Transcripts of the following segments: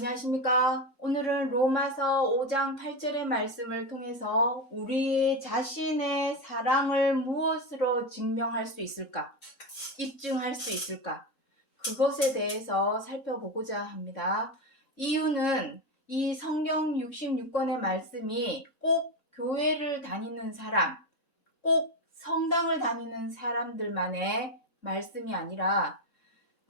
안녕하십니까. 오늘은 로마서 5장 8절의 말씀을 통해서 우리 자신의 사랑을 무엇으로 증명할 수 있을까? 입증할 수 있을까? 그것에 대해서 살펴보고자 합니다. 이유는 이 성경 66권의 말씀이 꼭 교회를 다니는 사람, 꼭 성당을 다니는 사람들만의 말씀이 아니라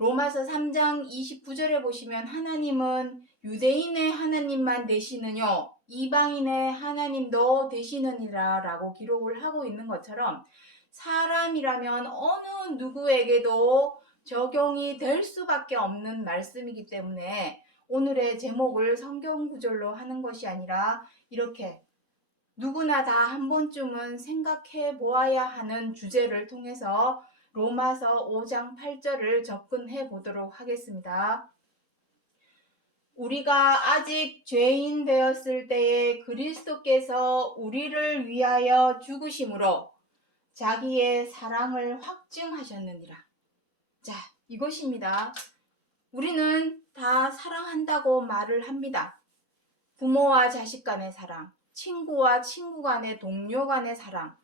로마서 3장 29절에 보시면 하나님은 유대인의 하나님만 되시느뇨 이방인의 하나님도 되시느니라 라고 기록을 하고 있는 것처럼 사람이라면 어느 누구에게도 적용이 될 수밖에 없는 말씀이기 때문에 오늘의 제목을 성경 구절로 하는 것이 아니라 이렇게 누구나 다 한 번쯤은 생각해 보아야 하는 주제를 통해서 로마서 5장 8절을 접근해 보도록 하겠습니다. 우리가 아직 죄인 되었을 때에 그리스도께서 우리를 위하여 죽으심으로 자기의 사랑을 확증하셨느니라. 자, 이것입니다. 우리는 다 사랑한다고 말을 합니다. 부모와 자식 간의 사랑, 친구와 친구 간의 동료 간의 사랑,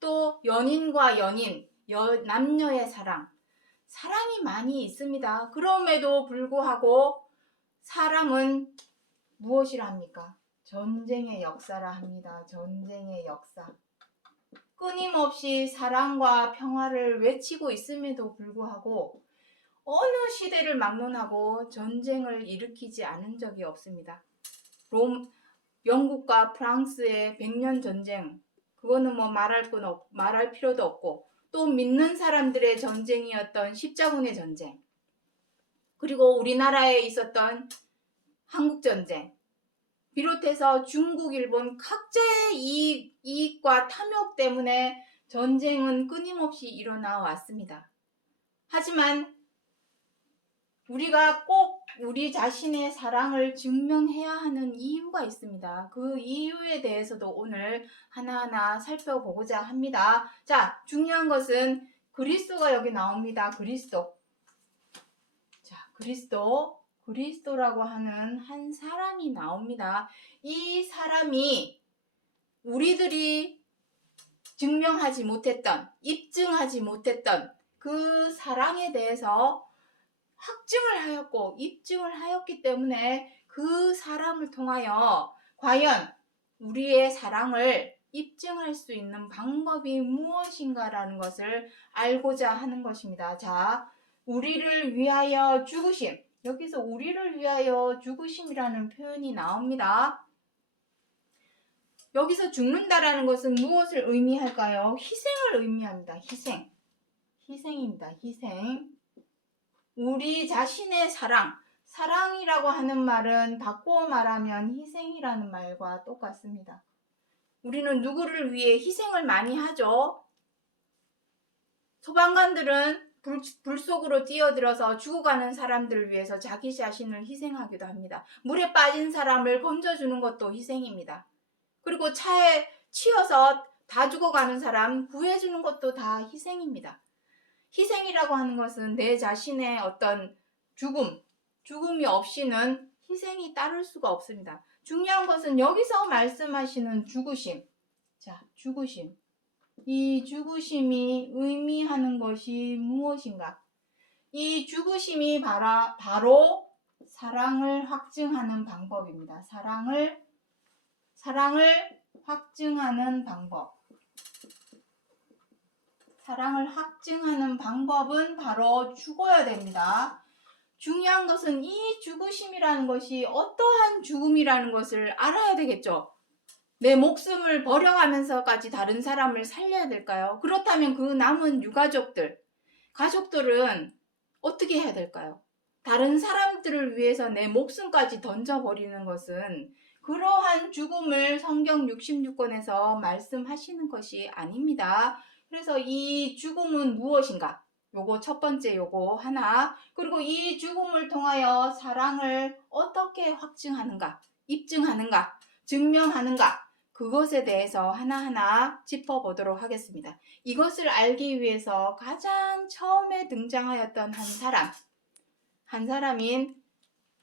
또 연인과 연인, 남녀의 사랑, 사랑이 많이 있습니다. 그럼에도 불구하고 사람은 무엇이라 합니까? 전쟁의 역사라 합니다. 전쟁의 역사. 끊임없이 사랑과 평화를 외치고 있음에도 불구하고 어느 시대를 막론하고 전쟁을 일으키지 않은 적이 없습니다. 영국과 프랑스의 100년 전쟁, 그거는 뭐 말할 필요도 없고, 또 믿는 사람들의 전쟁이었던 십자군의 전쟁, 그리고 우리나라에 있었던 한국전쟁, 비롯해서 중국, 일본 각자의 이익과 탐욕 때문에 전쟁은 끊임없이 일어나 왔습니다. 하지만 우리가 꼭 우리 자신의 사랑을 증명해야 하는 이유가 있습니다. 그 이유에 대해서도 오늘 하나하나 살펴보고자 합니다. 자, 중요한 것은 그리스도가 여기 나옵니다. 그리스도. 자, 그리스도라고 하는 한 사람이 나옵니다. 이 사람이 우리들이 증명하지 못했던, 입증하지 못했던 그 사랑에 대해서 확증을 하였고 입증을 하였기 때문에 그 사람을 통하여 과연 우리의 사랑을 입증할 수 있는 방법이 무엇인가라는 것을 알고자 하는 것입니다. 자, 우리를 위하여 죽으심. 여기서 우리를 위하여 죽으심이라는 표현이 나옵니다. 여기서 죽는다라는 것은 무엇을 의미할까요? 희생을 의미합니다. 희생입니다. 희생. 우리 자신의 사랑이라고 하는 말은 바꾸어 말하면 희생이라는 말과 똑같습니다. 우리는 누구를 위해 희생을 많이 하죠? 소방관들은 불 속으로 뛰어들어서 죽어가는 사람들을 위해서 자기 자신을 희생하기도 합니다. 물에 빠진 사람을 건져주는 것도 희생입니다. 그리고 차에 치여서 다 죽어가는 사람 구해주는 것도 다 희생입니다. 희생이라고 하는 것은 내 자신의 어떤 죽음이 없이는 희생이 따를 수가 없습니다. 중요한 것은 여기서 말씀하시는 죽으심. 자, 죽으심. 이 죽으심이 의미하는 것이 무엇인가? 이 죽으심이 바로 사랑을 확증하는 방법입니다. 사랑을 확증하는 방법. 사랑을 확증하는 방법은 바로 죽어야 됩니다. 중요한 것은 이 죽으심이라는 것이 어떠한 죽음이라는 것을 알아야 되겠죠. 내 목숨을 버려가면서까지 다른 사람을 살려야 될까요? 그렇다면 그 남은 가족들은 어떻게 해야 될까요? 다른 사람들을 위해서 내 목숨까지 던져버리는 것은 그러한 죽음을 성경 66권에서 말씀하시는 것이 아닙니다. 그래서 이 죽음은 무엇인가? 요거 첫 번째 요거 하나. 그리고 이 죽음을 통하여 사랑을 어떻게 확증하는가? 입증하는가? 증명하는가? 그것에 대해서 하나하나 짚어보도록 하겠습니다. 이것을 알기 위해서 가장 처음에 등장하였던 한 사람인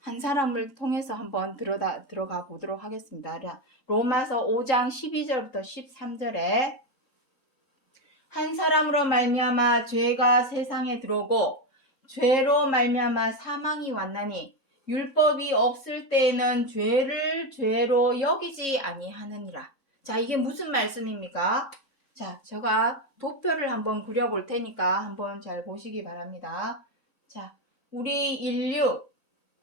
한 사람을 통해서 한번 들어가 보도록 하겠습니다. 로마서 5장 12절부터 13절에 한 사람으로 말미암아 죄가 세상에 들어오고 죄로 말미암아 사망이 왔나니 율법이 없을 때에는 죄를 죄로 여기지 아니하느니라. 자, 이게 무슨 말씀입니까? 자, 제가 도표를 한번 그려볼 테니까 한번 잘 보시기 바랍니다. 자, 우리 인류,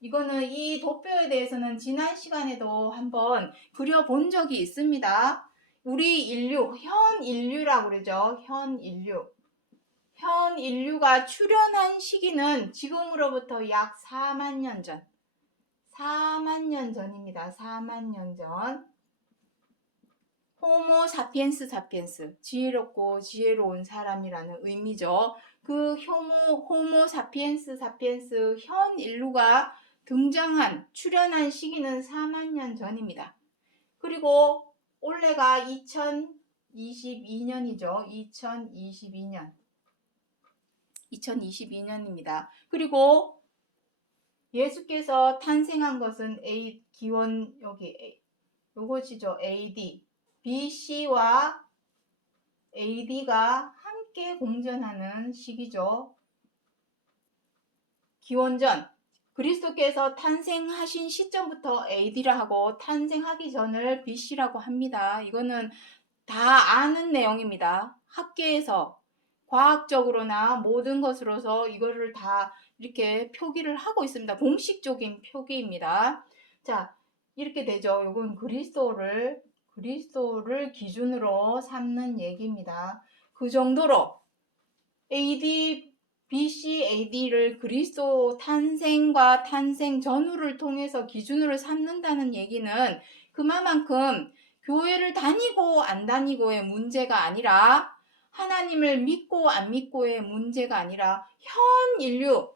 이거는 이 도표에 대해서는 지난 시간에도 한번 그려본 적이 있습니다. 우리 인류, 현 인류라고 그러죠. 현 인류. 현 인류가 출현한 시기는 지금으로부터 약 4만 년 전. 4만 년 전입니다. 4만 년 전. 호모 사피엔스 사피엔스, 지혜롭고 지혜로운 사람이라는 의미죠. 그 호모 사피엔스 사피엔스 현 인류가 등장한, 출현한 시기는 4만 년 전입니다. 그리고 올해가 2022년이죠. 2022년입니다. 그리고 예수께서 탄생한 것은 기원 요것이죠. AD. BC와 AD가 함께 공전하는 시기죠. 기원전. 그리스도께서 탄생하신 시점부터 AD라 하고 탄생하기 전을 BC라고 합니다. 이거는 다 아는 내용입니다. 학계에서 과학적으로나 모든 것으로서 이거를 다 이렇게 표기를 하고 있습니다. 공식적인 표기입니다. 자, 이렇게 되죠. 이건 그리스도를 기준으로 삼는 얘기입니다. 그 정도로 BC, AD를 그리스도 탄생과 탄생 전후를 통해서 기준으로 삼는다는 얘기는 그만큼 교회를 다니고 안 다니고의 문제가 아니라 하나님을 믿고 안 믿고의 문제가 아니라 현 인류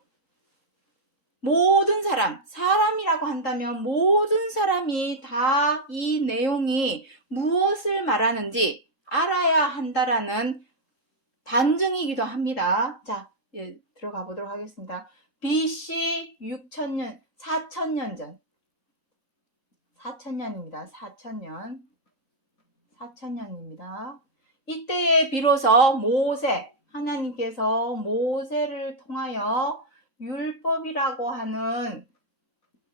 모든 사람이라고 한다면 모든 사람이 다 이 내용이 무엇을 말하는지 알아야 한다라는 단증이기도 합니다. 자, 들어가 보도록 하겠습니다. BC 4천년 전. 4천년입니다. 4천년입니다. 이때에 비로소 하나님께서 모세를 통하여 율법이라고 하는,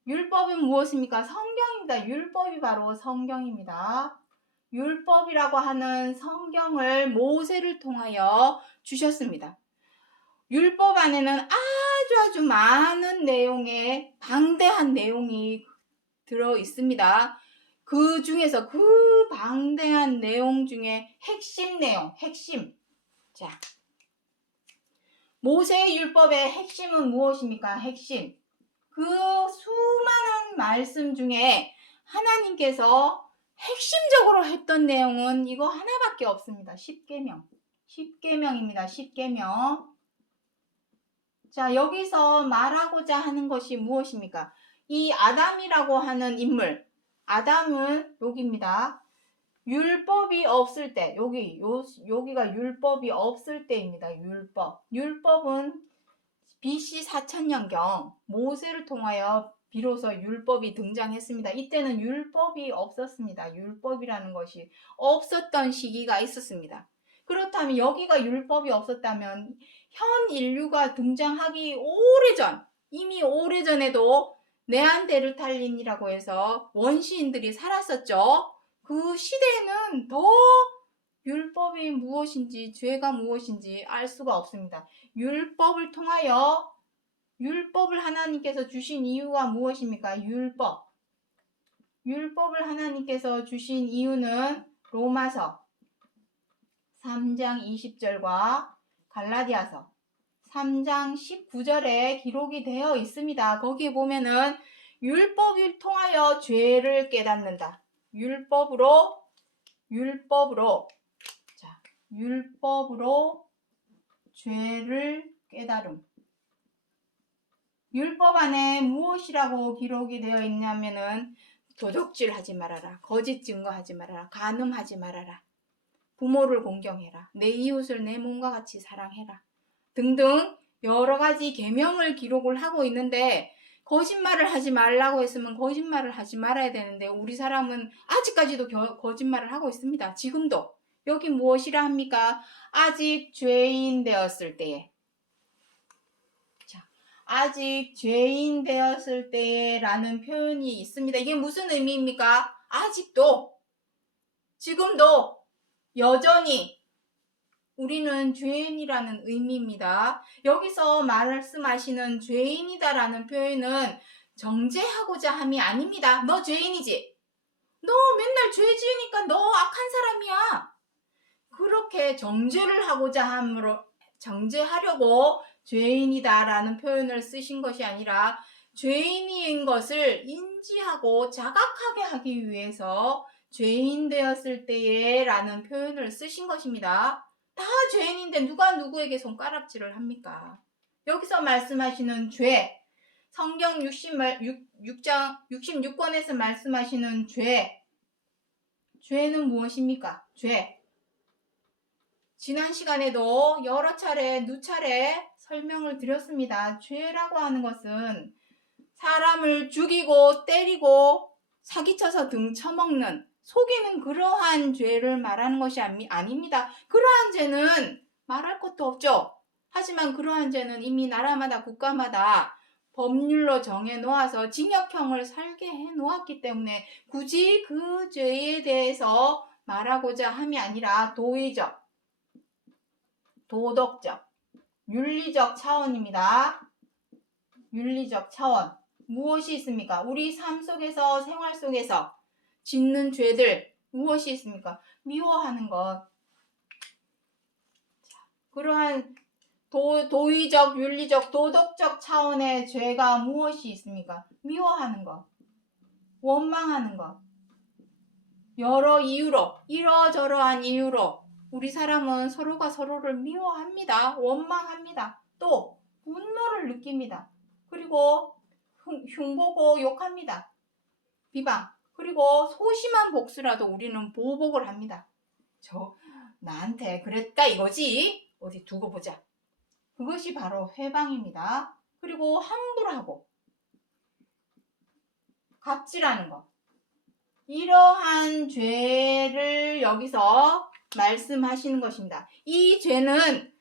율법은 무엇입니까? 성경입니다. 율법이 바로 성경입니다. 율법이라고 하는 성경을 모세를 통하여 주셨습니다. 율법 안에는 아주 많은 내용의 방대한 내용이 들어 있습니다. 그 중에서 그 방대한 내용 중에 핵심. 자, 모세의 율법의 핵심은 무엇입니까? 핵심. 그 수많은 말씀 중에 하나님께서 핵심적으로 했던 내용은 이거 하나밖에 없습니다. 10계명입니다. 10계명. 자, 여기서 말하고자 하는 것이 무엇입니까? 이 아담이라고 하는 인물, 아담은 여기입니다. 율법이 없을 때, 여기가 율법이 없을 때입니다. 율법은 BC 4천년경 모세를 통하여 비로소 율법이 등장했습니다. 이때는 율법이 없었습니다. 율법이라는 것이 없었던 시기가 있었습니다. 그렇다면 여기가 율법이 없었다면 현 인류가 등장하기 이미 오래전에도 네안데르탈린이라고 해서 원시인들이 살았었죠. 그 시대에는 더 율법이 무엇인지 죄가 무엇인지 알 수가 없습니다. 율법을 통하여 율법을 하나님께서 주신 이유가 무엇입니까? 율법을 하나님께서 주신 이유는 로마서 3장 20절과 갈라디아서 3장 19절에 기록이 되어 있습니다. 거기에 보면은 율법을 통하여 죄를 깨닫는다. 율법으로 죄를 깨달음. 율법 안에 무엇이라고 기록이 되어 있냐면은 도적질 하지 말아라. 거짓 증거하지 말아라. 간음하지 말아라. 부모를 공경해라. 내 이웃을 내 몸과 같이 사랑해라. 등등 여러 가지 계명을 기록을 하고 있는데 거짓말을 하지 말라고 했으면 거짓말을 하지 말아야 되는데 우리 사람은 아직까지도 거짓말을 하고 있습니다. 지금도. 여기 무엇이라 합니까? 아직 죄인 되었을 때에. 자, 아직 죄인 되었을 때에 라는 표현이 있습니다. 이게 무슨 의미입니까? 아직도, 지금도, 여전히 우리는 죄인이라는 의미입니다. 여기서 말씀하시는 죄인이다라는 표현은 정죄하고자 함이 아닙니다. 너 죄인이지? 너 맨날 죄 지으니까 너 악한 사람이야. 그렇게 정죄를 하고자 함으로 정죄하려고 죄인이다라는 표현을 쓰신 것이 아니라 죄인인 것을 인지하고 자각하게 하기 위해서 죄인 되었을 때에 라는 표현을 쓰신 것입니다. 다 죄인인데 누가 누구에게 손가락질을 합니까? 여기서 말씀하시는 죄, 성경 66권에서 말씀하시는 죄는 무엇입니까? 죄. 지난 시간에도 여러 차례, 누차례 설명을 드렸습니다. 죄라고 하는 것은 사람을 죽이고 때리고 사기쳐서 등쳐먹는, 속이는 그러한 죄를 말하는 것이 아닙니다. 그러한 죄는 말할 것도 없죠. 하지만 그러한 죄는 이미 나라마다 국가마다 법률로 정해놓아서 징역형을 살게 해놓았기 때문에 굳이 그 죄에 대해서 말하고자 함이 아니라 도의적, 도덕적, 윤리적 차원입니다. 윤리적 차원. 무엇이 있습니까? 우리 삶 속에서, 생활 속에서 짓는 죄들 무엇이 있습니까? 미워하는 것. 그러한 도의적, 윤리적, 도덕적 차원의 죄가 무엇이 있습니까? 미워하는 것, 원망하는 것. 여러 이유로, 이러저러한 이유로 우리 사람은 서로가 서로를 미워합니다. 원망합니다. 또 분노를 느낍니다. 그리고 흉보고 욕합니다. 비방. 그리고 소심한 복수라도 우리는 보복을 합니다. 나한테 그랬다 이거지? 어디 두고 보자. 그것이 바로 회방입니다. 그리고 함부로하고 갑질하는 것. 이러한 죄를 여기서 말씀하시는 것입니다. 이 죄는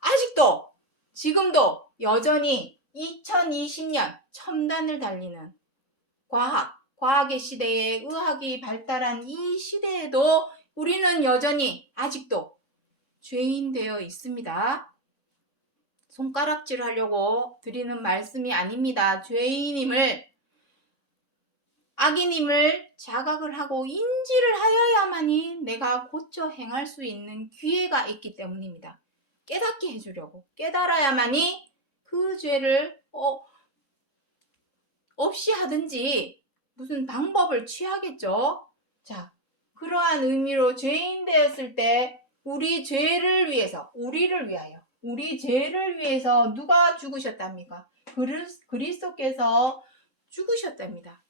아직도, 지금도 여전히 2020년 첨단을 달리는 과학의 시대에 의학이 발달한 이 시대에도 우리는 여전히 아직도 죄인 되어 있습니다. 손가락질 하려고 드리는 말씀이 아닙니다. 죄인임을, 악인임을 자각을 하고 인지를 하여야만이 내가 고쳐 행할 수 있는 기회가 있기 때문입니다. 깨닫게 해주려고, 깨달아야만이 그 죄를 없이 하든지 무슨 방법을 취하겠죠. 자, 그러한 의미로 죄인 되었을 때 우리 죄를 위해서, 우리를 위하여, 우리 죄를 위해서 누가 죽으셨답니까? 그리스도께서 죽으셨답니다.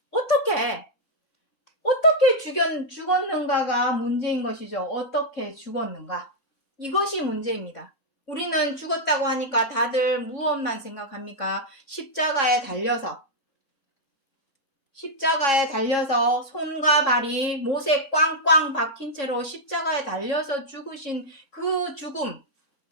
어떻게 죽었는가가 문제인 것이죠. 어떻게 죽었는가? 이것이 문제입니다. 우리는 죽었다고 하니까 다들 무엇만 생각합니까? 십자가에 달려서 손과 발이 못에 꽝꽝 박힌 채로 십자가에 달려서 죽으신 그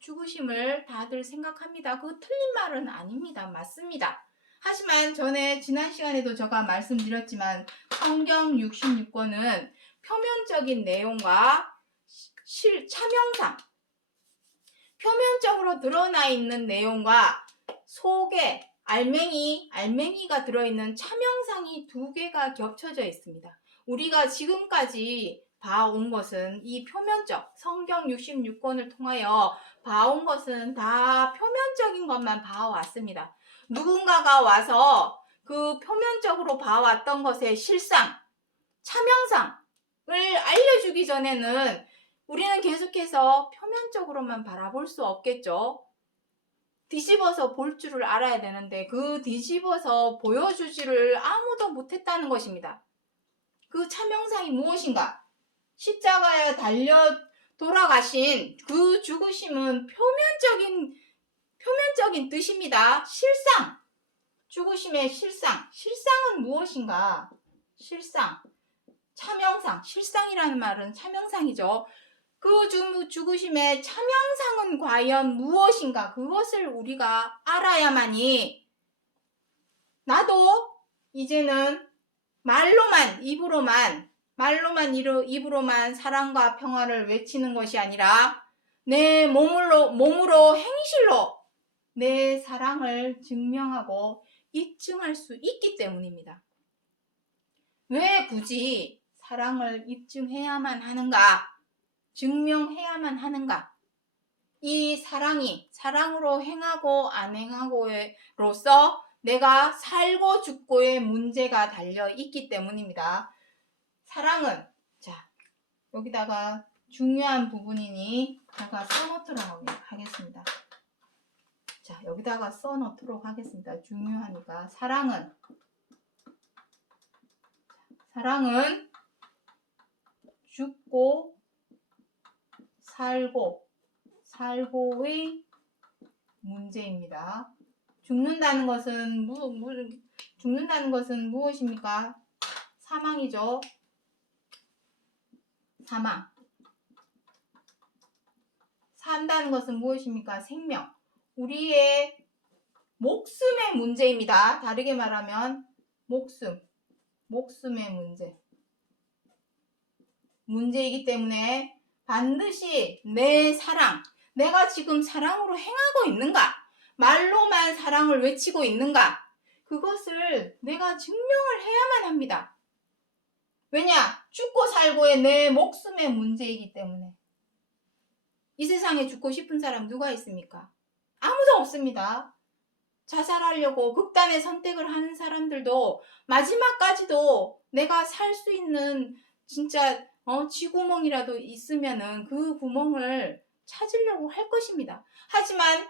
죽으심을 다들 생각합니다. 그 틀린 말은 아닙니다. 맞습니다. 하지만 지난 시간에도 제가 말씀드렸지만 성경 66권은 표면적인 내용과 차명상, 표면적으로 드러나 있는 내용과 속에 알맹이가 들어있는 차명상이 두 개가 겹쳐져 있습니다. 우리가 지금까지 봐온 것은 이 표면적, 성경 66권을 통하여 봐온 것은 다 표면적인 것만 봐왔습니다. 누군가가 와서 그 표면적으로 봐왔던 것의 실상, 차명상을 알려주기 전에는 우리는 계속해서 표면적으로만 바라볼 수 없겠죠. 뒤집어서 볼 줄을 알아야 되는데 그 뒤집어서 보여주지를 아무도 못했다는 것입니다. 그 차명상이 무엇인가? 십자가에 달려 돌아가신 그 죽으심은 표면적인 뜻입니다. 실상, 죽으심의 실상. 실상은 무엇인가? 실상. 차명상. 실상이라는 말은 차명상이죠. 그 죽으심의 차명상은 과연 무엇인가? 그것을 우리가 알아야만이 나도 이제는 입으로만 사랑과 평화를 외치는 것이 아니라 내 몸으로 행실로 내 사랑을 증명하고 입증할 수 있기 때문입니다. 왜 굳이 사랑을 입증해야만 하는가? 증명해야만 하는가? 이 사랑으로 행하고 안 행하고로서 내가 살고 죽고의 문제가 달려 있기 때문입니다. 사랑은, 자, 여기다가 중요한 부분이니 제가 써놓도록 하겠습니다. 자, 여기다가 써놓도록 하겠습니다. 중요하니까. 사랑은 죽고 살고의 문제입니다. 죽는다는 것은 무엇입니까? 사망이죠. 사망. 산다는 것은 무엇입니까? 생명. 우리의 목숨의 문제입니다. 다르게 말하면 목숨의 문제이기 때문에 반드시 내 사랑, 내가 지금 사랑으로 행하고 있는가? 말로만 사랑을 외치고 있는가? 그것을 내가 증명을 해야만 합니다. 왜냐? 죽고 살고의 내 목숨의 문제이기 때문에. 이 세상에 죽고 싶은 사람 누가 있습니까? 아무도 없습니다. 자살하려고 극단의 선택을 하는 사람들도 마지막까지도 내가 살 수 있는 진짜 쥐구멍이라도 있으면은 그 구멍을 찾으려고 할 것입니다. 하지만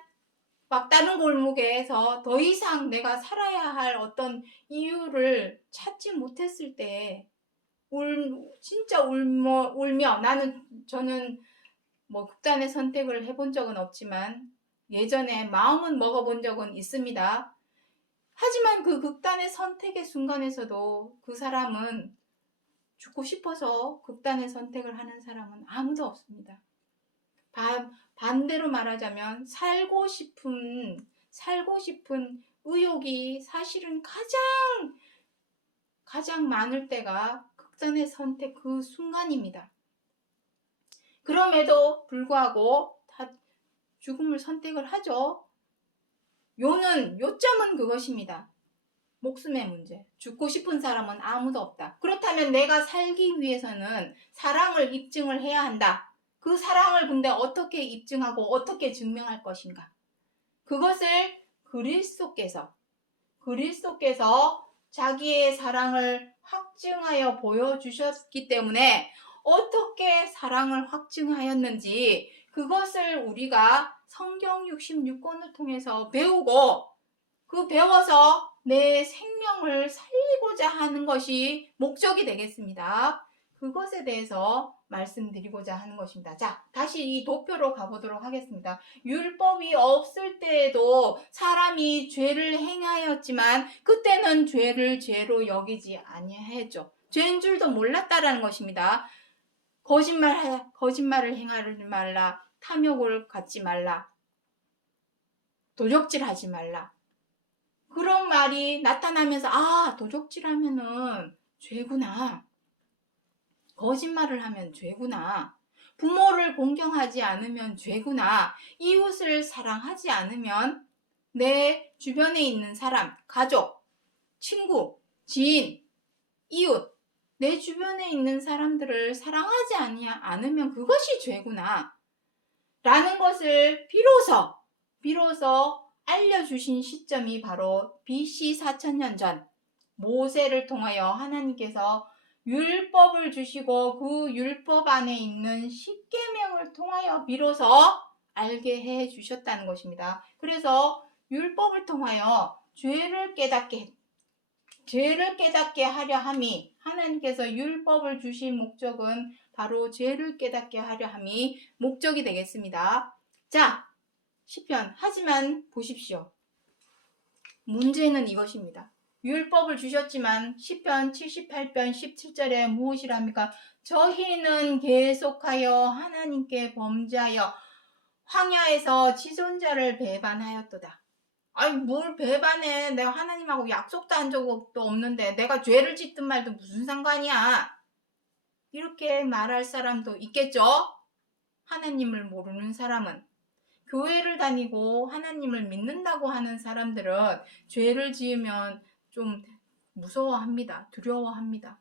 막다른 골목에서 더 이상 내가 살아야 할 어떤 이유를 찾지 못했을 때 진짜 울며 저는 극단의 선택을 해본 적은 없지만 예전에 마음은 먹어본 적은 있습니다. 하지만 그 극단의 선택의 순간에서도 그 사람은 죽고 싶어서 극단의 선택을 하는 사람은 아무도 없습니다. 반대로 말하자면 살고 싶은 의욕이 사실은 가장 많을 때가 극단의 선택 그 순간입니다. 그럼에도 불구하고 다 죽음을 선택을 하죠. 요점은 그것입니다. 목숨의 문제. 죽고 싶은 사람은 아무도 없다. 그렇다면 내가 살기 위해서는 사랑을 입증을 해야 한다. 그 사랑을 근데 어떻게 입증하고 어떻게 증명할 것인가? 그것을 그리스도께서 자기의 사랑을 확증하여 보여주셨기 때문에 어떻게 사랑을 확증하였는지 그것을 우리가 성경 66권을 통해서 배우고 배워서 내 생명을 살리고자 하는 것이 목적이 되겠습니다. 그것에 대해서 말씀드리고자 하는 것입니다. 자, 다시 이 도표로 가보도록 하겠습니다. 율법이 없을 때에도 사람이 죄를 행하였지만 그때는 죄를 죄로 여기지 아니하였죠. 죄인 줄도 몰랐다라는 것입니다. 거짓말을 행하지 말라. 탐욕을 갖지 말라. 도적질하지 말라. 그런 말이 나타나면서 도적질하면은 죄구나. 거짓말을 하면 죄구나. 부모를 공경하지 않으면 죄구나. 이웃을 사랑하지 않으면 내 주변에 있는 사람, 가족, 친구, 지인, 이웃, 내 주변에 있는 사람들을 사랑하지 않으면 그것이 죄구나. 라는 것을 비로소 알려주신 시점이 바로 BC 4000년 전 모세를 통하여 하나님께서 율법을 주시고 그 율법 안에 있는 십계명을 통하여 비로소 알게 해 주셨다는 것입니다. 그래서 율법을 통하여 죄를 깨닫게 하려 함이 하나님께서 율법을 주신 목적은 바로 죄를 깨닫게 하려 함이 목적이 되겠습니다. 자, 시편. 하지만 보십시오. 문제는 이것입니다. 율법을 주셨지만 시편 78편 17절에 무엇이랍니까? 저희는 계속하여 하나님께 범죄하여 황야에서 지존자를 배반하였도다. 아니 뭘 배반해. 내가 하나님하고 약속도 한 적도 없는데 내가 죄를 짓든 말든 무슨 상관이야. 이렇게 말할 사람도 있겠죠? 하나님을 모르는 사람은. 교회를 다니고 하나님을 믿는다고 하는 사람들은 죄를 지으면 좀 무서워합니다. 두려워합니다.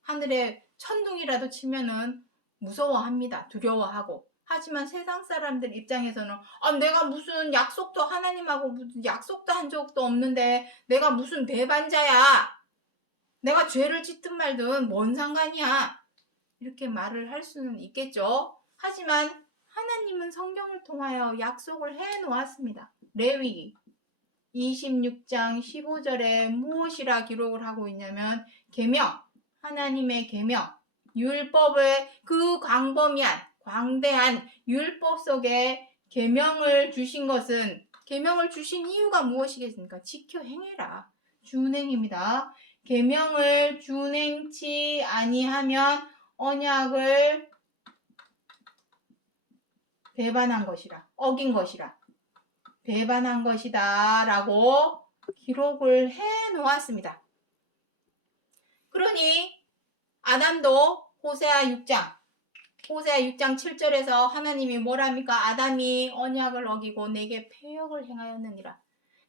하늘에 천둥이라도 치면은 무서워합니다. 두려워하고. 하지만 세상 사람들 입장에서는 내가 무슨 약속도 하나님하고 무슨 약속도 한 적도 없는데 내가 무슨 배반자야. 내가 죄를 짓든 말든 뭔 상관이야. 이렇게 말을 할 수는 있겠죠. 하지만 하나님은 성경을 통하여 약속을 해 놓았습니다. 레위기 26장 15절에 무엇이라 기록을 하고 있냐면 계명, 하나님의 계명, 율법의 그 광범위한 광대한 율법 속에 계명을 주신 것은 계명을 주신 이유가 무엇이겠습니까? 지켜 행해라. 준행입니다. 계명을 준행치 아니하면 언약을 배반한 것이라, 어긴 것이라, 배반한 것이다 라고 기록을 해 놓았습니다. 그러니 아담도 호세아 6장 7절에서 하나님이 뭐랍니까? 아담이 언약을 어기고 내게 패역을 행하였느니라.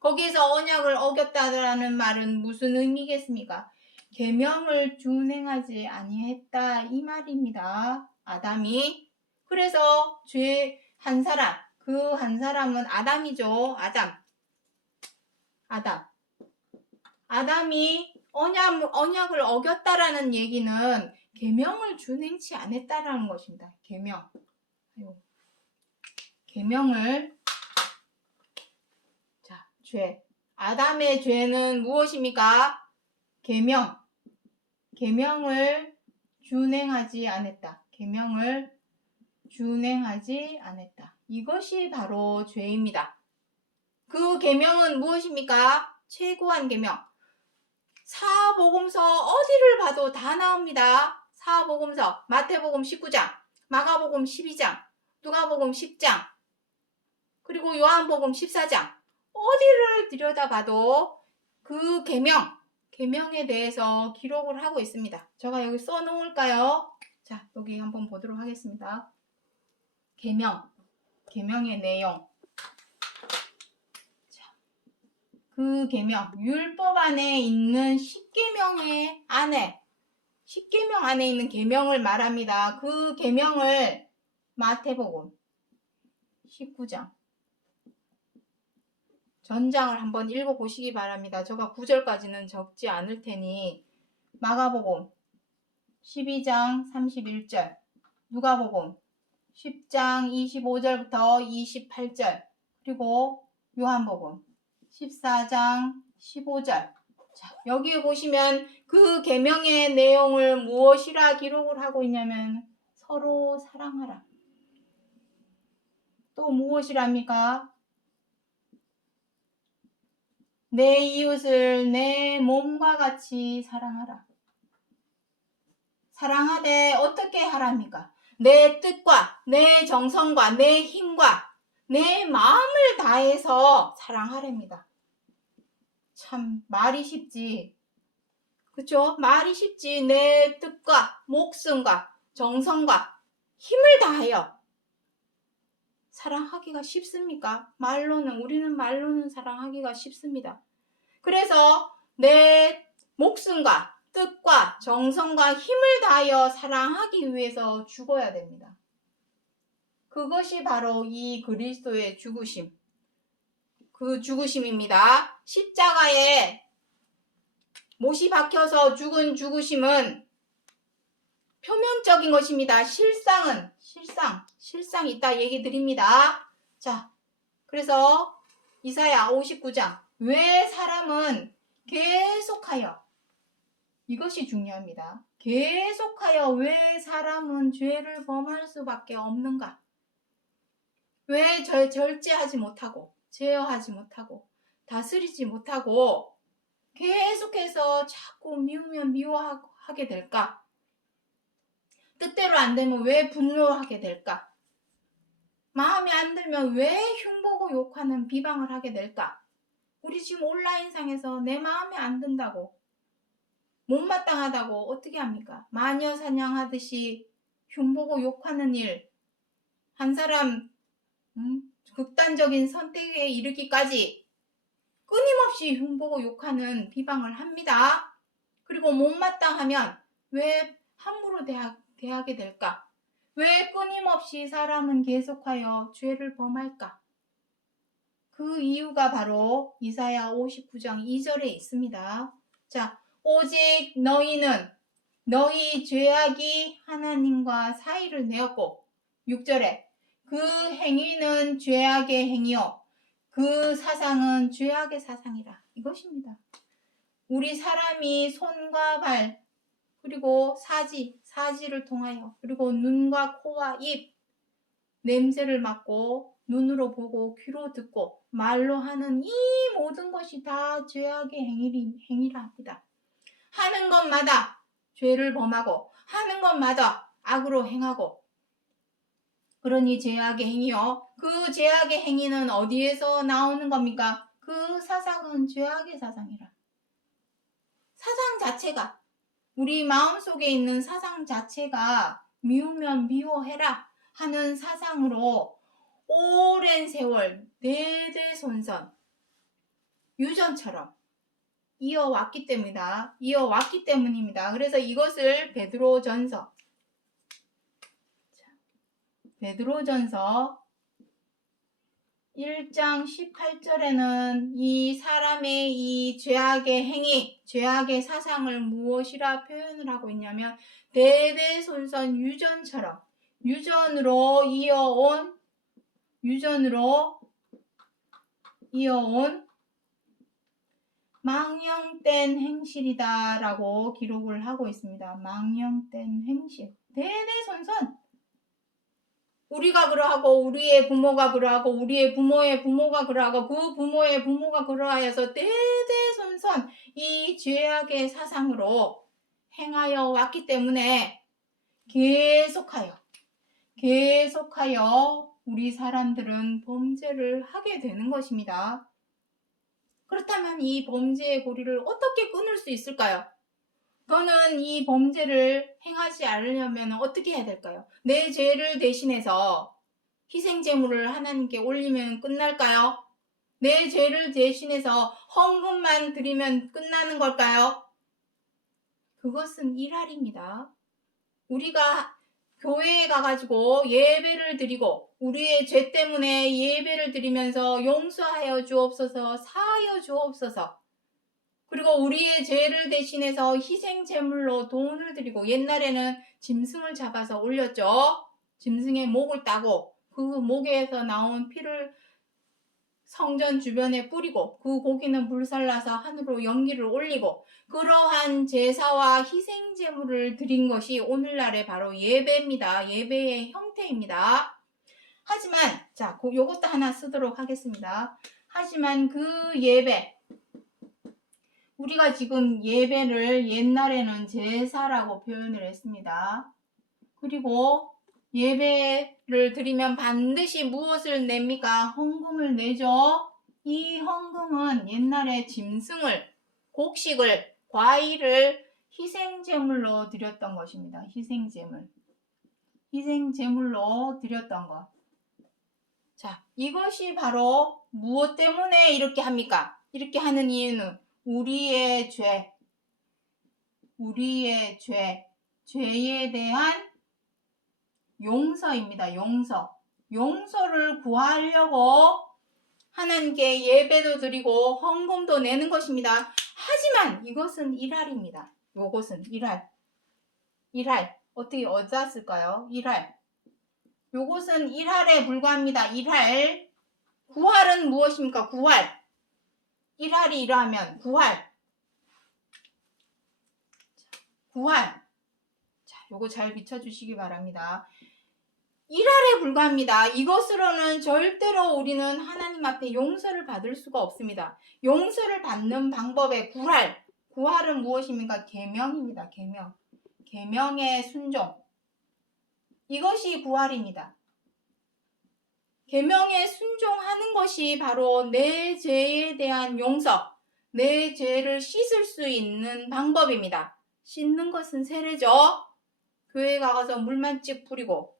거기에서 언약을 어겼다라는 말은 무슨 의미겠습니까? 계명을 준행하지 아니했다 이 말입니다. 아담이. 그래서 죄 한 사람, 그 한 사람은 아담이죠. 아담이 언약을 어겼다라는 얘기는 계명을 준행치 않았다라는 것입니다. 계명을 죄. 아담의 죄는 무엇입니까? 계명을 준행하지 않았다. 이것이 바로 죄입니다. 그 계명은 무엇입니까? 최고한 계명. 사복음서 어디를 봐도 다 나옵니다. 사복음서 마태복음 19장, 마가복음 12장, 누가복음 10장, 그리고 요한복음 14장. 어디를 들여다봐도 그 계명에 대해서 기록을 하고 있습니다. 제가 여기 써놓을까요? 자, 여기 한번 보도록 하겠습니다. 계명의 내용. 자, 그 계명, 율법 안에 있는 10계명 안에 있는 계명을 말합니다. 그 계명을 마태복음 19장 전장을 한번 읽어보시기 바랍니다. 제가 9절까지는 적지 않을 테니 마가복음 12장 31절, 누가복음 10장 25절부터 28절, 그리고 요한복음 14장 15절. 자, 여기에 보시면 그 계명의 내용을 무엇이라 기록을 하고 있냐면 서로 사랑하라. 또 무엇이랍니까? 내 이웃을 내 몸과 같이 사랑하라. 사랑하되 어떻게 하랍니까? 내 뜻과 내 정성과 내 힘과 내 마음을 다해서 사랑하랍니다. 참 말이 쉽지. 그쵸? 말이 쉽지. 내 뜻과 목숨과 정성과 힘을 다하여 사랑하기가 쉽습니까? 우리는 말로는 사랑하기가 쉽습니다. 그래서 내 목숨과 뜻과 정성과 힘을 다하여 사랑하기 위해서 죽어야 됩니다. 그것이 바로 이 그리스도의 죽으심. 그 죽으심입니다. 십자가에 못이 박혀서 죽은 죽으심은 표면적인 것입니다. 실상 있다 얘기 드립니다. 자, 그래서 이사야 59장. 왜 사람은 계속하여, 이것이 중요합니다. 계속하여 왜 사람은 죄를 범할 수밖에 없는가? 왜 절제하지 못하고, 제어하지 못하고, 다스리지 못하고 계속해서 자꾸 미우면 미워하게 될까? 뜻대로 안 되면 왜 분노하게 될까? 마음에 안 들면 왜 흉보고 욕하는 비방을 하게 될까? 우리 지금 온라인상에서 내 마음에 안 든다고, 못마땅하다고 어떻게 합니까? 마녀 사냥하듯이 흉보고 욕하는 일, 한 사람 극단적인 선택에 이르기까지 끊임없이 흉보고 욕하는 비방을 합니다. 그리고 못마땅하면 왜 함부로 대하게 될까? 왜 끊임없이 사람은 계속하여 죄를 범할까? 그 이유가 바로 이사야 59장 2절에 있습니다. 자, 오직 너희는 너희 죄악이 하나님과 사이를 내었고, 6절에 그 행위는 죄악의 행위요 그 사상은 죄악의 사상이라. 이것입니다. 우리 사람이 손과 발, 그리고 사지를 통하여, 그리고 눈과 코와 입, 냄새를 맡고 눈으로 보고 귀로 듣고 말로 하는 이 모든 것이 다 죄악의 행위라 합니다. 하는 것마다 죄를 범하고 하는 것마다 악으로 행하고, 그러니 죄악의 행위요. 그 죄악의 행위는 어디에서 나오는 겁니까? 그 사상은 죄악의 사상이라. 사상 자체가, 우리 마음속에 있는 사상 자체가 미우면 미워해라 하는 사상으로 오랜 세월 대대손손 유전처럼 이어왔기 때문입니다. 그래서 이것을 베드로전서 1장 18절에는 이 사람의 이 죄악의 행위, 죄악의 사상을 무엇이라 표현을 하고 있냐면 대대손손 유전으로 이어온 망령된 행실이다 라고 기록을 하고 있습니다. 망령된 행실, 대대손손 우리가 그러하고 우리의 부모가 그러하고 우리의 부모의 부모가 그러하고 그 부모의 부모가 그러하여서 대대손손 이 죄악의 사상으로 행하여 왔기 때문에 계속하여 우리 사람들은 범죄를 하게 되는 것입니다. 그렇다면 이 범죄의 고리를 어떻게 끊을 수 있을까요? 저는 이 범죄를 행하지 않으려면 어떻게 해야 될까요? 내 죄를 대신해서 희생제물을 하나님께 올리면 끝날까요? 내 죄를 대신해서 헌금만 드리면 끝나는 걸까요? 그것은 일할입니다. 우리가 교회에 가가지고 예배를 드리고 우리의 죄 때문에 예배를 드리면서 용서하여 주옵소서, 사하여 주옵소서, 그리고 우리의 죄를 대신해서 희생제물로 돈을 드리고, 옛날에는 짐승을 잡아서 올렸죠. 짐승의 목을 따고 그 목에서 나온 피를 성전 주변에 뿌리고 그 고기는 불살라서 하늘로 연기를 올리고, 그러한 제사와 희생제물을 드린 것이 오늘날의 바로 예배입니다. 예배의 형태입니다. 하지만 자, 요것도 하나 쓰도록 하겠습니다. 하지만 그 예배, 우리가 지금 예배를 옛날에는 제사라고 표현을 했습니다. 그리고 예배를 드리면 반드시 무엇을 냅니까? 헌금을 내죠. 이 헌금은 옛날에 짐승을, 곡식을, 과일을 희생제물로 드렸던 것입니다. 희생제물로 드렸던 것. 자, 이것이 바로 무엇 때문에 이렇게 합니까? 이렇게 하는 이유는 우리의 죄에 대한 용서입니다. 용서를 구하려고 하나님께 예배도 드리고 헌금도 내는 것입니다. 하지만 이것은 일할입니다. 요것은 일할. 어떻게 어디다 쓸까요? 요것은 일할에 불과합니다. 일할. 구할은 무엇입니까? 일할이 이러하면 구할. 자, 요거 잘 비춰주시기 바랍니다. 일할에 불과합니다. 이것으로는 절대로 우리는 하나님 앞에 용서를 받을 수가 없습니다. 용서를 받는 방법의 구할은 무엇입니까? 계명입니다. 계명의 순종. 이것이 구할입니다. 계명에 순종하는 것이 바로 내 죄에 대한 용서, 내 죄를 씻을 수 있는 방법입니다. 씻는 것은 세례죠. 교회 가서 물만 찍 뿌리고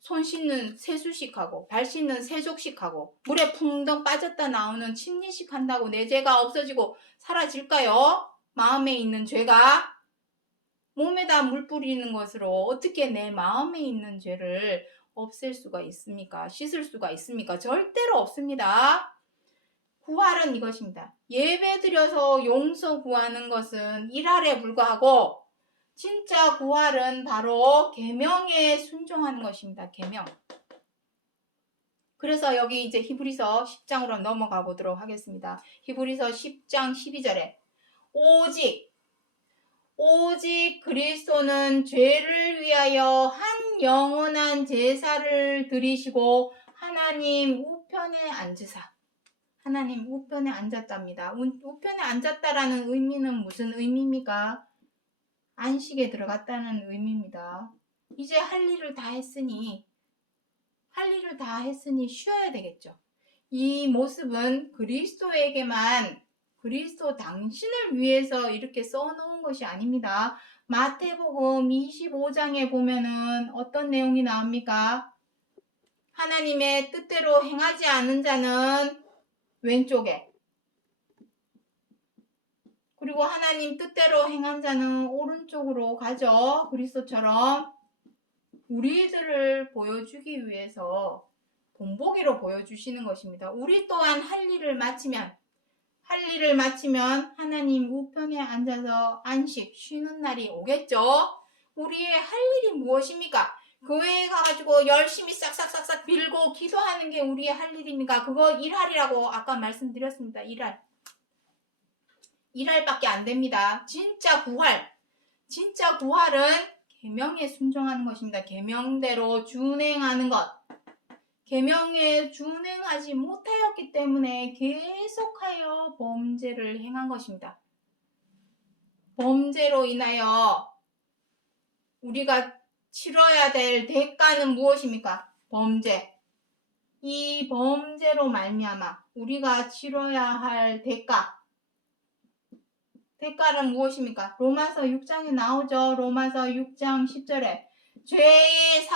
손 씻는 세수식하고 발 씻는 세족식하고 물에 풍덩 빠졌다 나오는 침례식 한다고 내 죄가 없어지고 사라질까요? 마음에 있는 죄가 몸에다 물 뿌리는 것으로 어떻게 내 마음에 있는 죄를 없앨 수가 있습니까? 씻을 수가 있습니까? 절대로 없습니다. 구할은 이것입니다. 예배 드려서 용서 구하는 것은 일할에 불과하고 진짜 구할은 바로 계명에 순종하는 것입니다. 계명. 그래서 여기 이제 히브리서 10장으로 넘어가 보도록 하겠습니다. 히브리서 10장 12절에 오직 그리스도는 죄를 위하여 한 영원한 제사를 드리시고 하나님 우편에 앉으사. 하나님 우편에 앉았답니다. 우편에 앉았다라는 의미는 무슨 의미입니까? 안식에 들어갔다는 의미입니다. 이제 할 일을 다 했으니 쉬어야 되겠죠. 이 모습은 그리스도에게만 그리스도 당신을 위해서 이렇게 써놓은 것이 아닙니다. 마태복음 25장에 보면은 어떤 내용이 나옵니까? 하나님의 뜻대로 행하지 않은 자는 왼쪽에, 그리고 하나님 뜻대로 행한 자는 오른쪽으로 가죠. 그리스도처럼 우리들을 보여주기 위해서 본보기로 보여주시는 것입니다. 우리 또한 할 일을 마치면 하나님 우편에 앉아서 안식, 쉬는 날이 오겠죠. 우리의 할 일이 무엇입니까? 교회에 가가지고 열심히 싹싹싹싹 빌고 기도하는 게 우리의 할 일입니까? 그거 일할이라고 아까 말씀드렸습니다. 일할밖에 안 됩니다. 진짜 구할은 계명에 순종하는 것입니다. 계명대로 준행하는 것. 계명에 준행하지 못하였기 때문에 계속하여 범죄를 행한 것입니다. 범죄로 인하여 우리가 치러야 될 대가는 무엇입니까? 범죄. 이 범죄로 말미암아 우리가 치러야 할 대가는 무엇입니까? 로마서 6장에 나오죠. 로마서 6장 10절에 죄의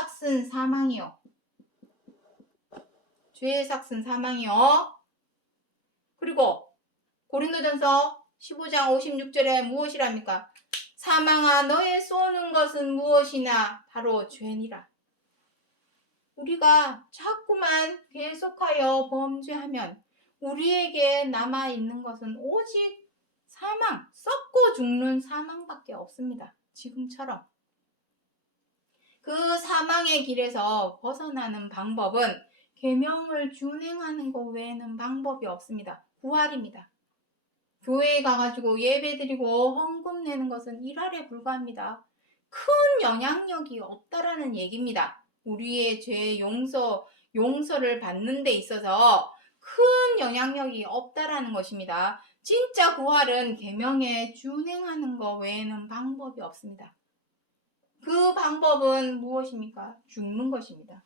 삭은 사망이요. 그리고 고린도전서 15장 56절에 무엇이랍니까? 사망아 너의 쏘는 것은 무엇이냐? 바로 죄니라. 우리가 자꾸만 계속하여 범죄하면 우리에게 남아있는 것은 오직 사망, 썩고 죽는 사망밖에 없습니다. 지금처럼. 그 사망의 길에서 벗어나는 방법은 계명을 준행하는 것 외에는 방법이 없습니다. 구할입니다. 교회에 가가지고 예배드리고 헌금 내는 것은 일할에 불과합니다. 큰 영향력이 없다라는 얘기입니다. 우리의 죄 용서를 받는 데 있어서 큰 영향력이 없다라는 것입니다. 진짜 구할은 계명에 준행하는 것 외에는 방법이 없습니다. 그 방법은 무엇입니까? 죽는 것입니다.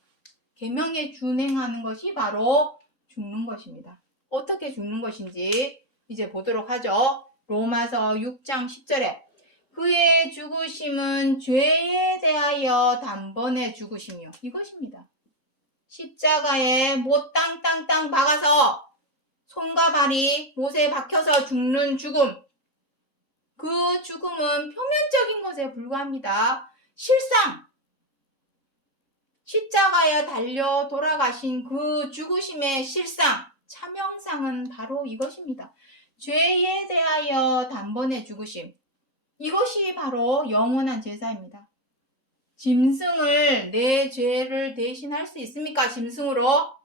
계명에 준행하는 것이 바로 죽는 것입니다. 어떻게 죽는 것인지 이제 보도록 하죠. 로마서 6장 10절에 그의 죽으심은 죄에 대하여 단번에 죽으심이요. 이것입니다. 십자가에 못 땅땅땅 박아서 손과 발이 못에 박혀서 죽는 죽음. 그 죽음은 표면적인 것에 불과합니다. 실상 십자가에 달려 돌아가신 그 죽으심의 실상, 차명상은 바로 이것입니다. 죄에 대하여 단번에 죽으심. 이것이 바로 영원한 제사입니다. 짐승을 내 죄를 대신할 수 있습니까? 짐승으로?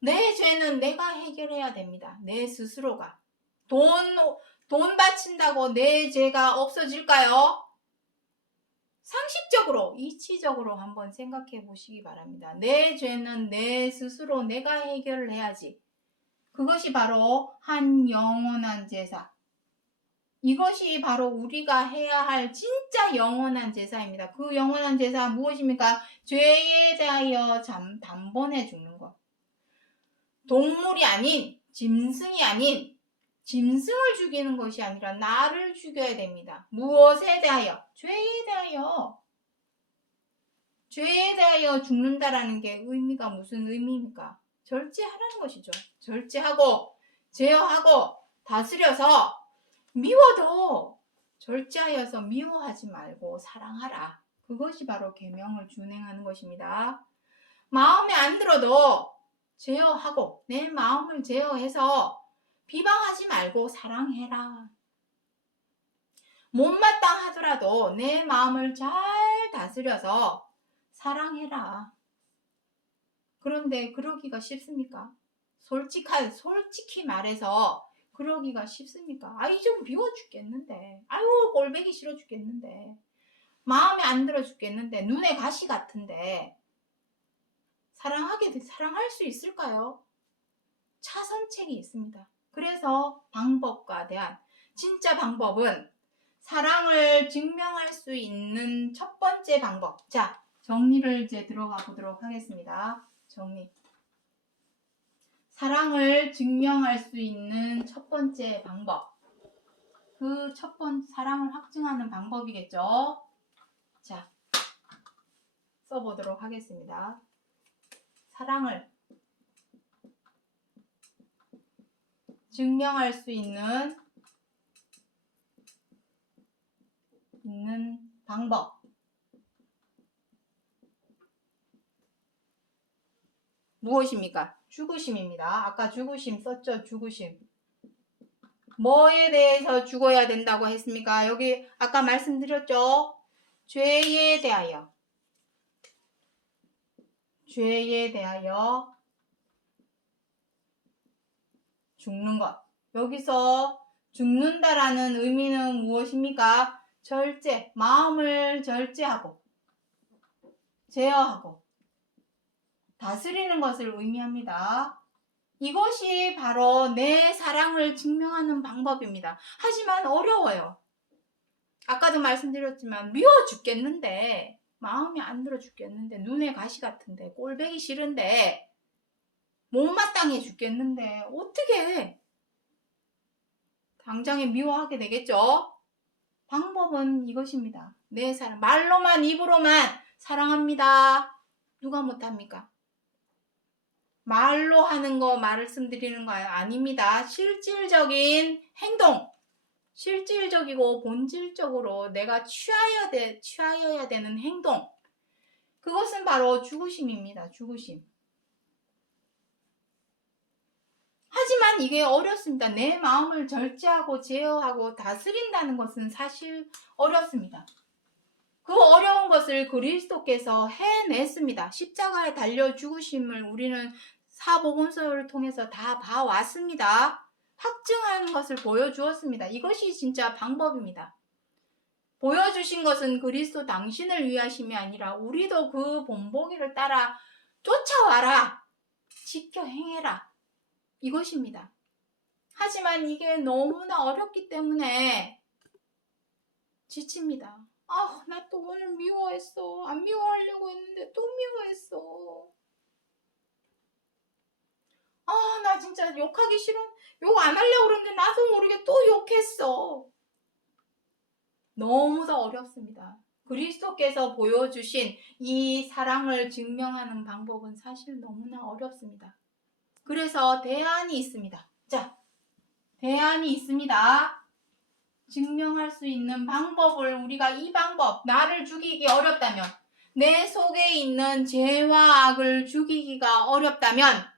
내 죄는 내가 해결해야 됩니다. 내 스스로가. 돈 바친다고 내 죄가 없어질까요? 상식적으로, 이치적으로 한번 생각해 보시기 바랍니다. 내 죄는 내 스스로 내가 해결을 해야지. 그것이 바로 한 영원한 제사. 이것이 바로 우리가 해야 할 진짜 영원한 제사입니다. 그 영원한 제사 무엇입니까? 죄에 대하여 단번에 죽는 것. 동물이 아닌, 짐승이 아닌, 짐승을 죽이는 것이 아니라 나를 죽여야 됩니다. 무엇에 대하여? 죄에 대하여. 죄에 대하여 죽는다라는 게 의미가 무슨 의미입니까? 절제하라는 것이죠. 절제하고, 제어하고, 다스려서, 미워도 절제하여서 미워하지 말고 사랑하라. 그것이 바로 계명을 준행하는 것입니다. 마음에 안 들어도 제어하고 내 마음을 제어해서 비방하지 말고 사랑해라. 못마땅하더라도 내 마음을 잘 다스려서 사랑해라. 그런데 그러기가 쉽습니까? 솔직히 말해서 그러기가 쉽습니까? 아이 좀 미워 죽겠는데, 아유 꼴보기 싫어 죽겠는데, 마음에 안 들어 죽겠는데, 눈에 가시 같은데 사랑할 수 있을까요? 차선책이 있습니다. 그래서 방법과 대안, 진짜 방법은 사랑을 증명할 수 있는 첫 번째 방법. 자, 정리를 이제 들어가 보도록 하겠습니다. 정리. 사랑을 증명할 수 있는 첫 번째 방법. 그 첫 번째 사랑을 확증하는 방법이겠죠. 자, 써보도록 하겠습니다. 사랑을 증명할 수 있는 방법. 무엇입니까? 죽으심입니다. 아까 죽으심 썼죠? 죽으심. 뭐에 대해서 죽어야 된다고 했습니까? 여기 아까 말씀드렸죠? 죄에 대하여. 죄에 대하여 죽는 것. 여기서 죽는다라는 의미는 무엇입니까? 절제, 마음을 절제하고 제어하고 다스리는 것을 의미합니다. 이것이 바로 내 사랑을 증명하는 방법입니다. 하지만 어려워요. 아까도 말씀드렸지만 미워 죽겠는데, 마음이 안 들어 죽겠는데, 눈에 가시 같은데, 꼴보기 싫은데, 못마땅해 죽겠는데 어떻게 해? 당장에 미워하게 되겠죠? 방법은 이것입니다. 내 사랑, 말로만 입으로만 사랑합니다. 누가 못합니까? 말로 하는 거 말씀드리는 거 아닙니다. 실질적인 행동, 실질적이고 본질적으로 내가 취하여야 되는 행동, 그것은 바로 죽으심입니다. 죽으심. 하지만 이게 어렵습니다. 내 마음을 절제하고 제어하고 다스린다는 것은 사실 어렵습니다. 그 어려운 것을 그리스도께서 해냈습니다. 십자가에 달려 죽으심을 우리는 사복음서를 통해서 다 봐왔습니다. 확증하는 것을 보여주었습니다. 이것이 진짜 방법입니다. 보여주신 것은 그리스도 당신을 위하심이 아니라 우리도 그 본보기를 따라 쫓아와라. 지켜 행해라. 이것입니다. 하지만 이게 너무나 어렵기 때문에 지칩니다. 아, 나 또 오늘 미워했어. 안 미워하려고 했는데 또 미워했어. 아, 나 진짜 욕하기 싫어. 욕 안 하려고 그러는데 나도 모르게 또 욕했어. 너무도 어렵습니다. 그리스도께서 보여주신 이 사랑을 증명하는 방법은 사실 너무나 어렵습니다. 그래서 대안이 있습니다. 자, 대안이 있습니다. 증명할 수 있는 방법을 우리가 이 방법, 나를 죽이기 어렵다면, 내 속에 있는 죄와 악을 죽이기가 어렵다면,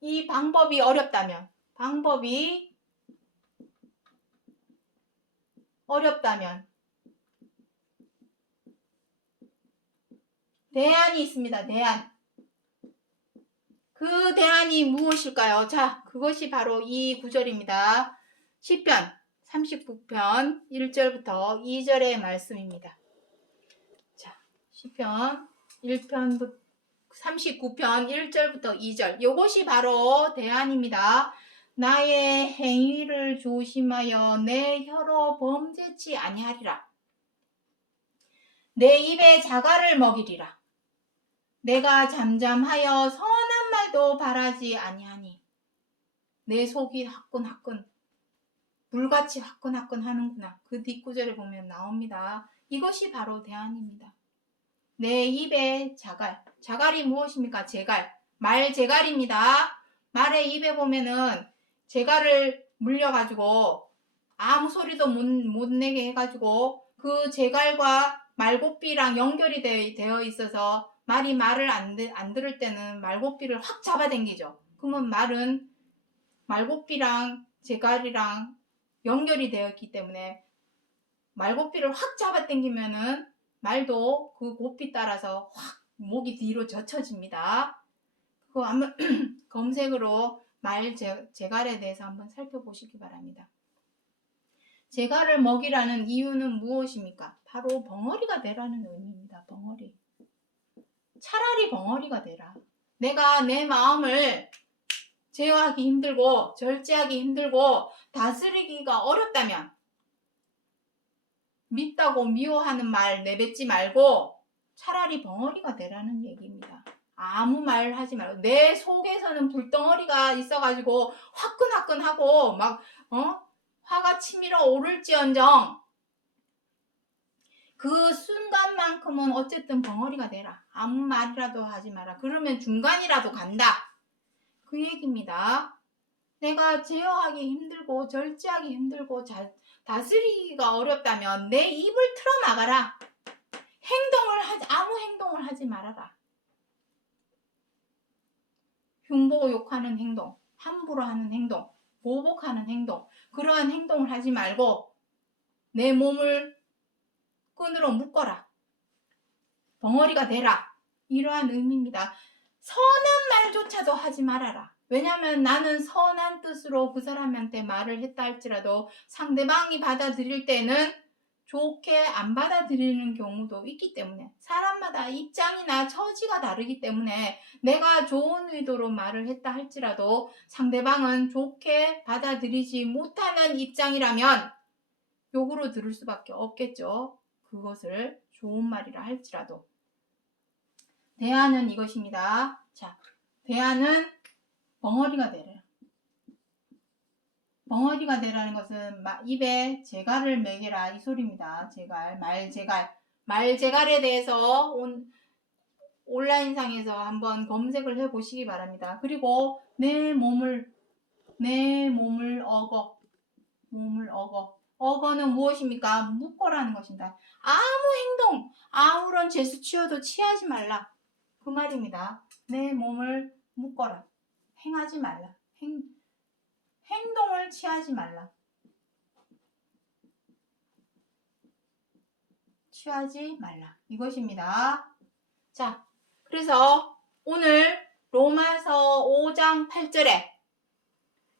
이 방법이 어렵다면, 대안이 있습니다. 대안. 그 대안이 무엇일까요? 자, 그것이 바로 이 구절입니다. 시편 39편 1절부터 2절의 말씀입니다. 자, 시편 1편 39편 1절부터 2절. 요것이 바로 대안입니다. 나의 행위를 조심하여 내 혀로 범죄치 아니하리라. 내 입에 자갈을 먹이리라. 내가 잠잠하여 선한 말도 바라지 아니하니. 내 속이 화끈화끈 물같이 화끈화끈 하는구나. 그 뒷구절에 보면 나옵니다. 이것이 바로 대안입니다. 내 입에 자갈. 자갈이 무엇입니까? 제갈. 말 제갈입니다. 말의 입에 보면은 제갈을 물려가지고 아무 소리도 못 내게 해가지고 그 제갈과 말고삐랑 연결이 되어 있어서 말이 말을 안 들을 때는 말고삐를 확 잡아당기죠. 그러면 말은 말고삐랑 제갈이랑 연결이 되어 있기 때문에 말고삐를 확 잡아당기면은 말도 그 고삐 따라서 확 목이 뒤로 젖혀집니다. 그거 한번 검색으로 말 제갈에 대해서 한번 살펴보시기 바랍니다. 제갈을 먹이라는 이유는 무엇입니까? 바로 벙어리가 되라는 의미입니다. 벙어리. 차라리 벙어리가 되라. 내가 내 마음을 제어하기 힘들고 절제하기 힘들고 다스리기가 어렵다면 밉다고 미워하는 말 내뱉지 말고 차라리 벙어리가 되라는 얘기입니다. 아무 말 하지 말고 내 속에서는 불덩어리가 있어가지고 화끈화끈하고 막 화가 치밀어 오를지언정 그 순간만큼은 어쨌든 벙어리가 되라. 아무 말이라도 하지 마라. 그러면 중간이라도 간다. 그 얘기입니다. 내가 제어하기 힘들고 절제하기 힘들고 다스리기가 어렵다면 내 입을 틀어막아라. 아무 행동을 하지 말아라. 흉보고 욕하는 행동, 함부로 하는 행동, 보복하는 행동, 그러한 행동을 하지 말고 내 몸을 끈으로 묶어라. 벙어리가 되라. 이러한 의미입니다. 선한 말조차도 하지 말아라. 왜냐하면 나는 선한 뜻으로 그 사람한테 말을 했다 할지라도 상대방이 받아들일 때는 좋게 안 받아들이는 경우도 있기 때문에 사람마다 입장이나 처지가 다르기 때문에 내가 좋은 의도로 말을 했다 할지라도 상대방은 좋게 받아들이지 못하는 입장이라면 욕으로 들을 수밖에 없겠죠. 그것을 좋은 말이라 할지라도. 대안은 이것입니다. 자, 대안은 벙어리가 되라. 벙어리가 되라는 것은 입에 제갈을 먹이라 이 소리입니다. 제갈, 말제갈. 말제갈에 대해서 온라인상에서 한번 검색을 해보시기 바랍니다. 그리고 내 몸을 어거. 어거는 무엇입니까? 묶어라는 것입니다. 아무 행동, 아무런 제수 취어도 취하지 말라. 그 말입니다. 내 몸을 묶어라. 행하지 말라. 행동을 취하지 말라. 취하지 말라. 이것입니다. 자, 그래서 오늘 로마서 5장 8절에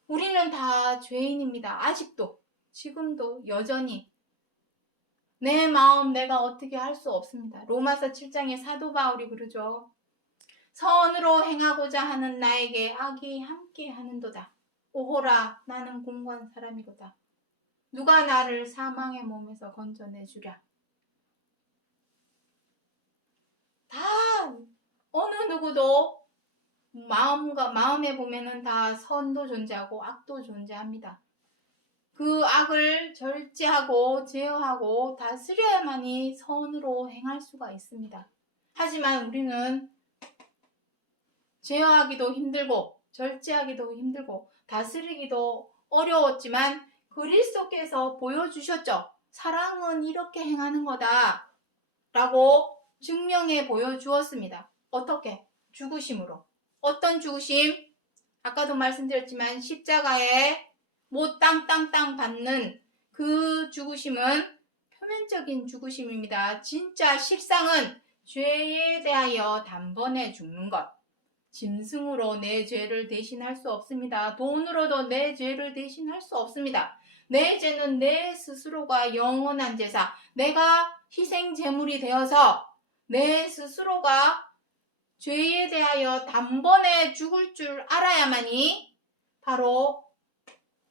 우리는 다 죄인입니다. 아직도, 지금도 여전히 내 마음 내가 어떻게 할 수 없습니다. 로마서 7장에 사도 바울이 그러죠. 선으로 행하고자 하는 나에게 악이 함께 하는도다. 오호라 나는 공고한 사람이로다. 누가 나를 사망의 몸에서 건져내주랴. 다 어느 누구도 마음에 보면은 다 선도 존재하고 악도 존재합니다. 그 악을 절제하고 제어하고 다스려야만이 선으로 행할 수가 있습니다. 하지만 우리는 제어하기도 힘들고 절제하기도 힘들고 다스리기도 어려웠지만 그리스도께서 보여주셨죠. 사랑은 이렇게 행하는 거다 라고 증명해 보여주었습니다. 어떻게? 죽으심으로. 어떤 죽으심? 아까도 말씀드렸지만 십자가에 못 땅땅땅 받는 그 죽으심은 표면적인 죽으심입니다. 진짜 실상은 죄에 대하여 단번에 죽는 것. 짐승으로 내 죄를 대신할 수 없습니다. 돈으로도 내 죄를 대신할 수 없습니다. 내 죄는 내 스스로가 영원한 제사, 내가 희생 제물이 되어서 내 스스로가 죄에 대하여 단번에 죽을 줄 알아야만이 바로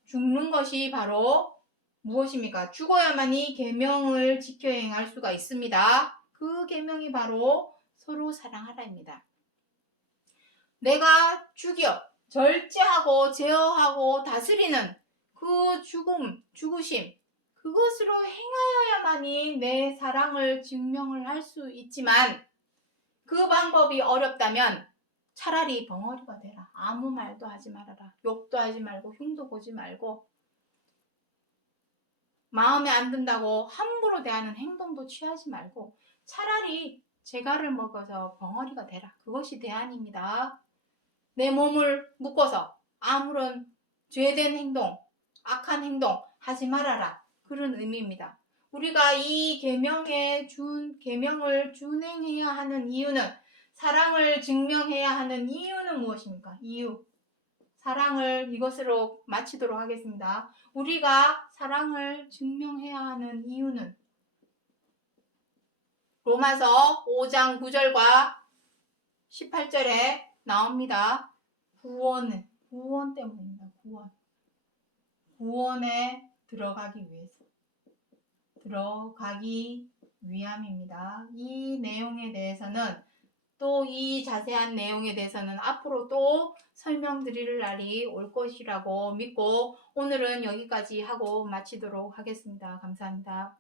죽는 것이 바로 무엇입니까? 죽어야만이 계명을 지켜 행할 수가 있습니다. 그 계명이 바로 서로 사랑하라입니다. 내가 죽여 절제하고 제어하고 다스리는 그 죽으심, 그것으로 행하여야만이 내 사랑을 증명을 할 수 있지만 그 방법이 어렵다면 차라리 벙어리가 되라. 아무 말도 하지 말아라. 욕도 하지 말고 흉도 보지 말고 마음에 안 든다고 함부로 대하는 행동도 취하지 말고 차라리 재갈을 먹어서 벙어리가 되라. 그것이 대안입니다. 내 몸을 묶어서 아무런 죄된 행동, 악한 행동 하지 말아라. 그런 의미입니다. 우리가 이 계명을 준행해야 하는 이유는, 사랑을 증명해야 하는 이유는 무엇입니까? 사랑을 이것으로 마치도록 하겠습니다. 우리가 사랑을 증명해야 하는 이유는 로마서 5장 9절과 18절에 나옵니다. 구원 때문입니다. 구원에 들어가기 위함입니다. 이 내용에 대해서는, 또 이 자세한 내용에 대해서는 앞으로 또 설명드릴 날이 올 것이라고 믿고 오늘은 여기까지 하고 마치도록 하겠습니다. 감사합니다.